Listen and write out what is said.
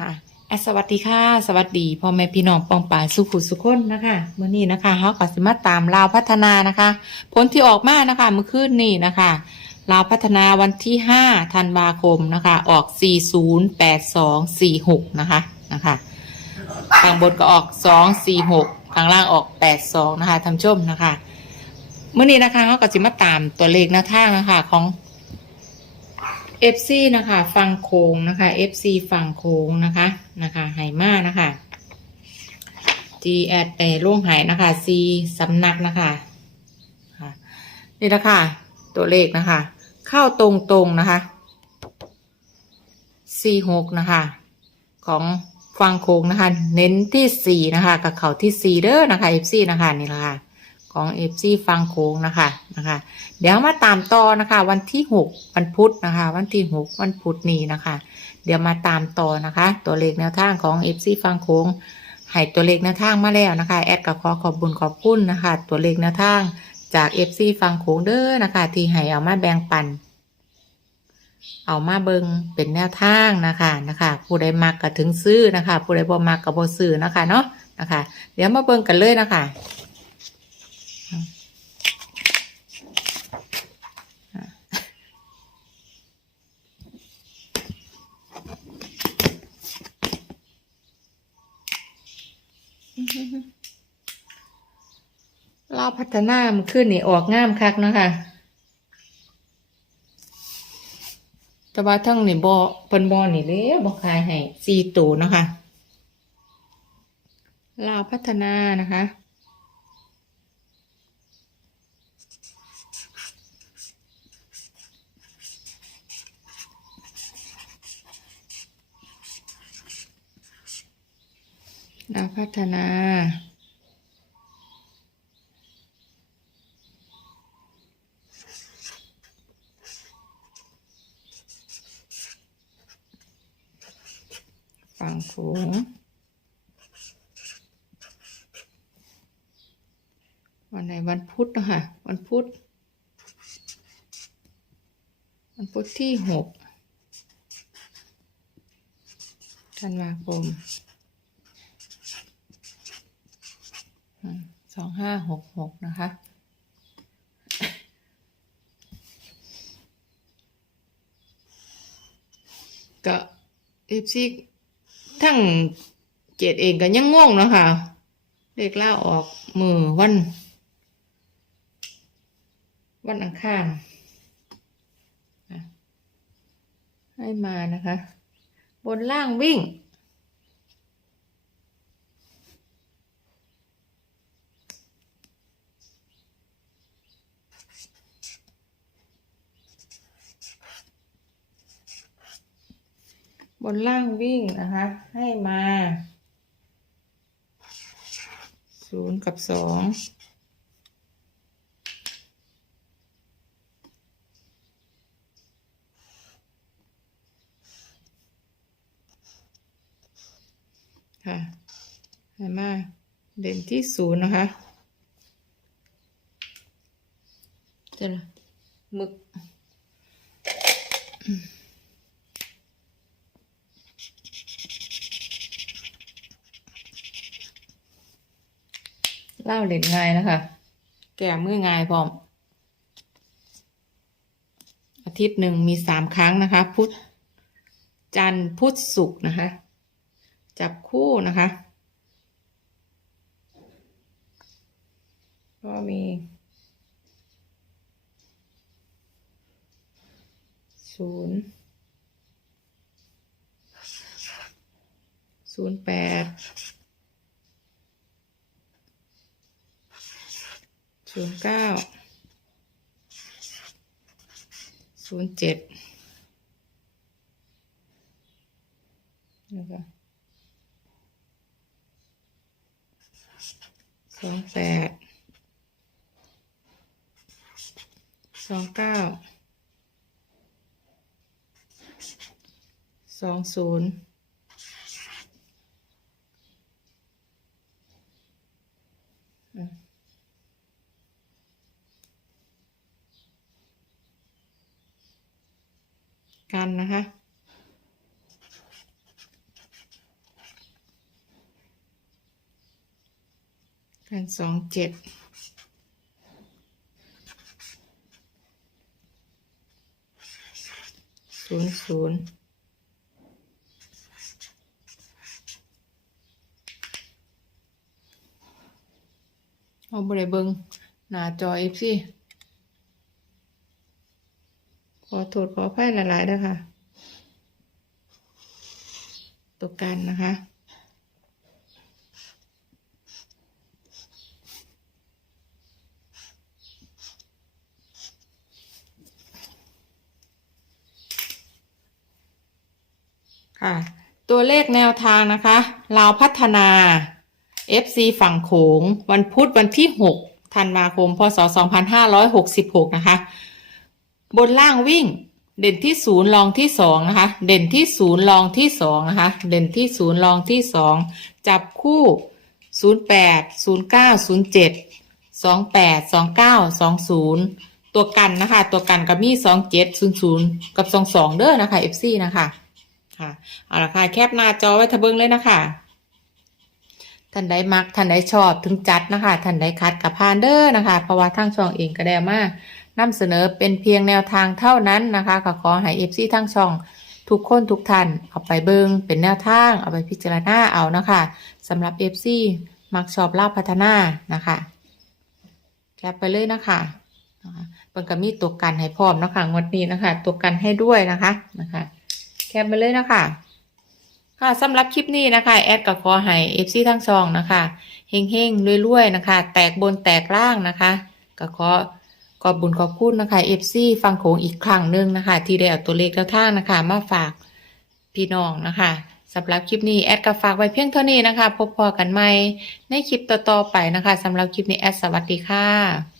ค่ะอะสวัสดีค่ะ สวัสดีพ่อแม่พี่น้องปองป่าสุขุสุขคนนะคะเมื่อนี้นะคะเขาก็สิมาตามลาวพัฒนานะคะ ผลที่ออกมานะคะเมื่อคืนนี้นะคะลาวพัฒนาวันที่5ธันวาคมนะคะ ออก 408246 นะคะนะคะข้างบนก็ออก 246ข้างล่างออก 82 นะคะท่านชมนะคะเมื่อนี้นะคะเขาก็สิมาตามตัวเลขหน้าทางนะคะของ FC นะคะฟังโค้งนะคะ FC ฟังโค้งนะคะนะคะไหมานะคะ G แอดเอล่วงหายนะคะ C สำนักนะคะนี่นะคะตัวเลขนะคะ เข้าตรงตรงๆนะคะ C หกนะคะ ของฟังโค้งนะคะ เน้นที่สี่นะคะกับเขาที่สี่เด้อนะคะ FC นะคะนี่ละค่ะ ของ FC ฟังโค้งนะคะนะคะ เดี๋ยวมาตามต่อนะคะ วันที่หกวันพุธนะคะ วันที่หกวันพุธนี้นะคะ เดี๋ยวมาตามต่อนะคะ ตัวเลขแนวทางของ FC ฟังโค้งให้ตัวเลขแนวทางมาแล้วนะคะ แอดก็ขอขอบบุญขอบคุณนะคะ ตัวเลขแนวทางจาก FC ฟังโค้งเด้อนะคะ ที่ให้เอามาแบ่งปันเอามาเบิงเป็นแนวทางนะคะนะคะผู้ใดมักก็ถึงซื้อนะคะ ผู้ใดบ่มักก็บ่ซื้อนะคะเนาะนะคะ เดี๋ยวมาเบิงกันเลยนะคะ เราพัฒนามันขึ้นนี่ออกงามคักเนาะคะแต่ว่าทั้งนี่บอเพิ่นบอนี่เลยบอขายให้สี่ตัวเนาะคะลาวพัฒนานะคะ ลาวพัฒนา ฝั่งโขงวันไหนวันพุธนะคะวันพุธวันพุธที่หกธันวาคม สองห้าหกหกนะคะ ก็เอฟซีทั้งเจ็ดเองก็ยังง่วงเนาะค่ะเลขล่าออกมือวัน วันอังคารให้มานะคะ บนล่างวิ่ง บนล่างวิ่งนะคะ ให้มาศูนย์กับสองค่ะให้มาเด่นที่ศูนย์นะคะเจะหมึก เล่าเล่นง่ายนะคะ แก่มือง่ายพร้อม อาทิตย์หนึ่งมีสามครั้งนะคะ พุธจันทร์พุธศุกร์นะคะ จับคู่นะคะ ก็มีศูนย์ศูนย์แปด ศูนย์เก้าศูนย์เจ็ดนะคะสองแปดสองเก้าสองศูนย์อืม กันนะคะ กันสองเจ็ดศูนย์ศูนย์เอาบริเบิงหน้าจอเอฟซี ขอโทษขออภัยหลายๆด้วยค่ะ ตัวกันนะคะ ค่ะ ตัวเลขแนวทางนะคะลาวพัฒนา FC ฝั่งโขง วันพุธวันที่ 6 ธันวาคม พศ 2566 นะคะ บนล่างวิ่ง เด่นที่ศูนย์รองที่สองนะคะ เด่นที่ศูนย์รองที่สองนะคะ เด่นที่ศูนย์รองที่สองจับคู่ศูนย์แปดศูนย์เก้าศูนย์เจ็ดสองแปดสองเก้าสองศูนย์ตัวกันนะคะ ตัวกันกับมีสองเจ็ดศูนย์ศูนย์กับสองสองเด้อนะคะ FC นะคะค่ะเอาละค่ะแคปหน้าจอไว้ทะเบิงเลยนะคะท่านใดมักท่านใดชอบถึงจัดนะคะท่านใดคัดกับพานเด้อนะคะ เพราะว่าทางช่องเองก็ได้มา นำเสนอเป็นเพียงแนวทางเท่านั้นนะคะก็ขอให้เอฟซีทั้งช่อง ทุกคนทุกท่านเอาไปเบิงเป็นแนวทางเอาไปพิจารณาเอานะคะสำหรับเอฟซีมักชอบเล่าพัฒนานะคะแคปไปเลยนะคะเป็นก็มีตัวกันให้พร้อมนะคะงวดนี้นะคะ ตัวกันให้ด้วยนะคะนะคะแคปไปเลยนะคะค่ะสำหรับคลิปนี้นะคะ แอดก็ขอให้เอฟซีทั้งสองนะคะเฮงเฮงๆรวยๆนะคะ แตกบนแตกล่างนะคะก็ขอ ขอบบุญขอบคุณนะคะเอฟซีฟังโขงอีกครั้งหนึ่งนะคะ ที่ได้เอาตัวเลขแนวทางนะคะ มาฝากพี่น้องนะคะสำหรับคลิปนี้แอดก็ฝากไว้เพียงเท่านี้นะคะ พบพอกันใหม่ในคลิปต่อๆไปนะคะสำหรับคลิปนี้แอดสวัสดีค่ะ